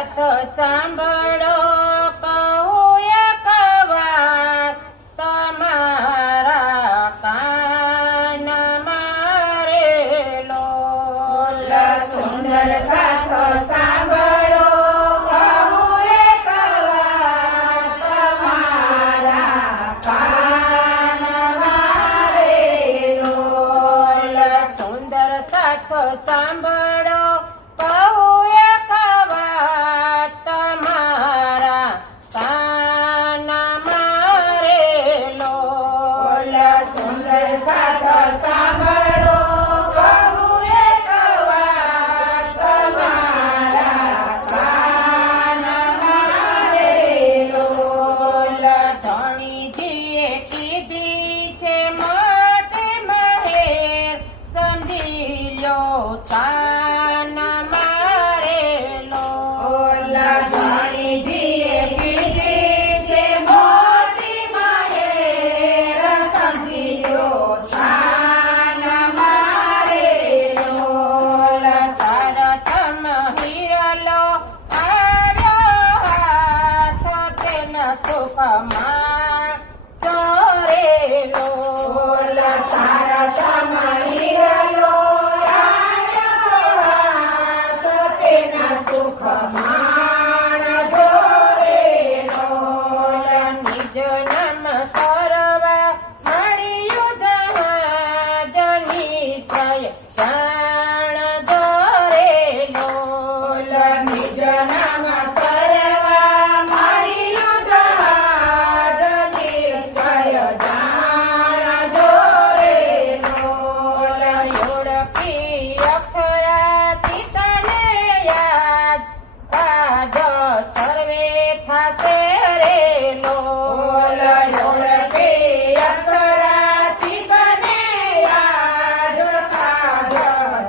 સાથ સાંભળો કહું એક વાત તમારા કાન મારે લોલ સુંદર સાથ સાંભળો કહું એક વાત તમારા કાન મારે લોલ સુંદર સાથ સાંભળો કહું એક વાત તમારા કાન મારે લોલ સુંદર સાથ સાંભળો કહું એક વાત તમારા કાન મારે લોલ ધણીજીએ કીધી છે મોટે મહેર સમજી લ્યો તાન મારે લોલ ધણીજીએ કીધી છે મોટી માહેર સમજી લ્યો શાન મારે લોલ તરતમ હિરલો આવ્યો હાથ તેના સુખમાં ચોરે લોલ તારા તમારી હિરલો આવ્યો હાથ તેના સુખ માણ જોરે લોલ નિજ નામ કરવા મળ્યું જહાજની સય જાણ દોરે લોલ નિજ નામ કરવા મળ્યું જહાજ નિશ્ચય જાણ જોરે લોલ ઓળખી અખરાથી તને યાદ કાજ સર્વે થાશે રે લોલ ઓળખી અસરાથી બને યાદ કાજ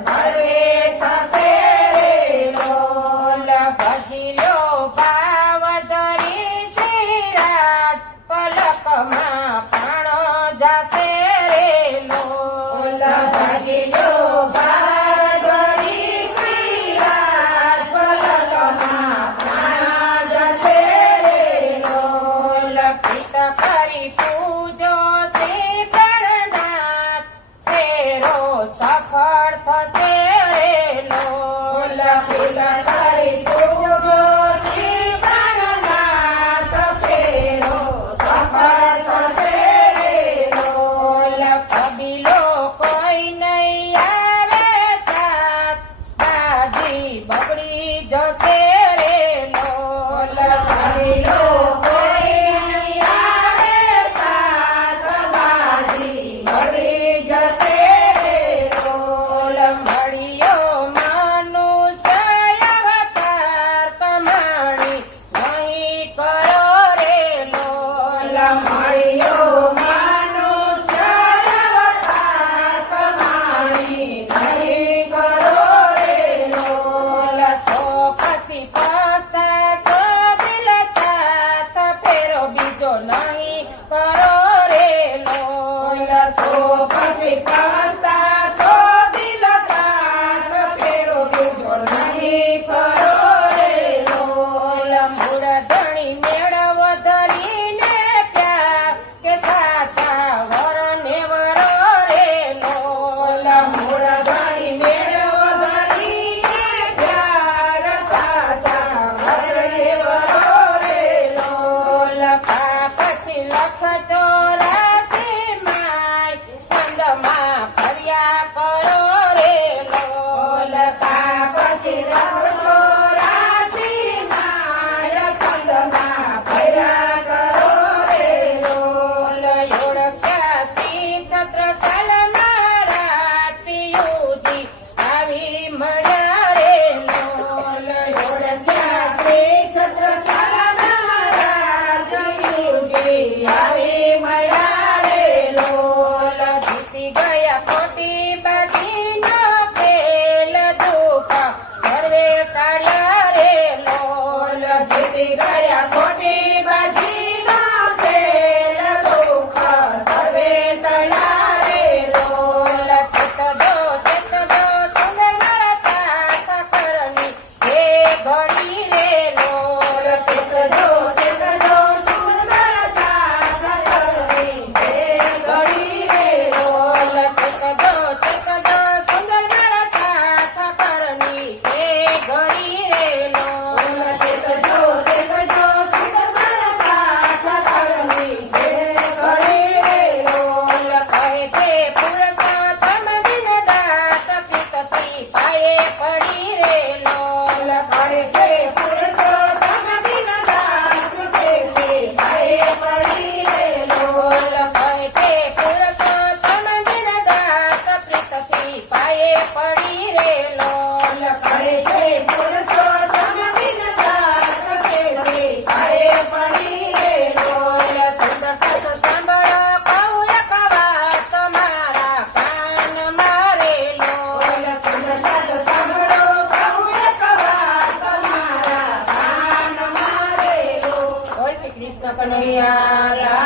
સર્વે થશે રે લોલ ભજીલો ભાવ ધરી શ્રીરાજ પલકમાં પ્રાણો જાશે રે લોલ ભજીલો બાદરી શ્રીરાજ પલકમાં પ્રાણ જશે રે લોલ પિત કરી પૂજો શ્રી ગણનાથ ફેરો સફળ થશે રે લોલ પિતા કરી પૂજો શ્રી પ્રાણનાથ ફેરો સફળ થશે રે લોલ કબીલો કોઈ નહીં આવે સાથ બાજી બગડી જશે રે લોલ કબીલો કોઈ નહીં આવે સાથ બાજી બળી જશે રે લોલ મળ્યો મનુષ્ય અવતાર કમાણી નહીં કરો રે લોલ મળ્યો મનુષ્ય અવતાર કમાણી નહીં કરો રે લોલ તો પછી પસ્તાતો દિલ સાથ ફેરો બીજો નહીં કરો રે લોલ તો પછી પસ્તાતો દિલ સાથ ફેરો બીજો નહીં કરો રે લોલ મૂળ ધણી મેળવ ધરીને પ્યાર કે સાચા વરને વરો રે લોલ મૂળ ધણી મેળવ ધણીને પ્યાર સાચા વરને વરો રે લોલ પછી લખ 84 માય ચંદમાં ફર્યા કરો રે લોલ પછી ચોરાસી માય પંદમાં ભર્યા કરો રે લોલ ઓળખ્યાથી છત્રસાલ મહારાજ પિયુતી આવી મળ્યા રે લોલ ઓળખ્યા શ્રી છત્રસાલ મહારાજ યુગી આવી મળ્યા રે લોલ જીતી ગયા ખોટી બાજીનો ખેલ દુઃખ સર્વે કાઢ્યા રે લોલ જીતી ગયા ખોટી બાજીનો ખેલ દુઃખ સર્વે ટળ્યા રે લોલ ચેત દો તમે નરતા કરની હે ઘડી રે કૃષ્ણ કનૈયા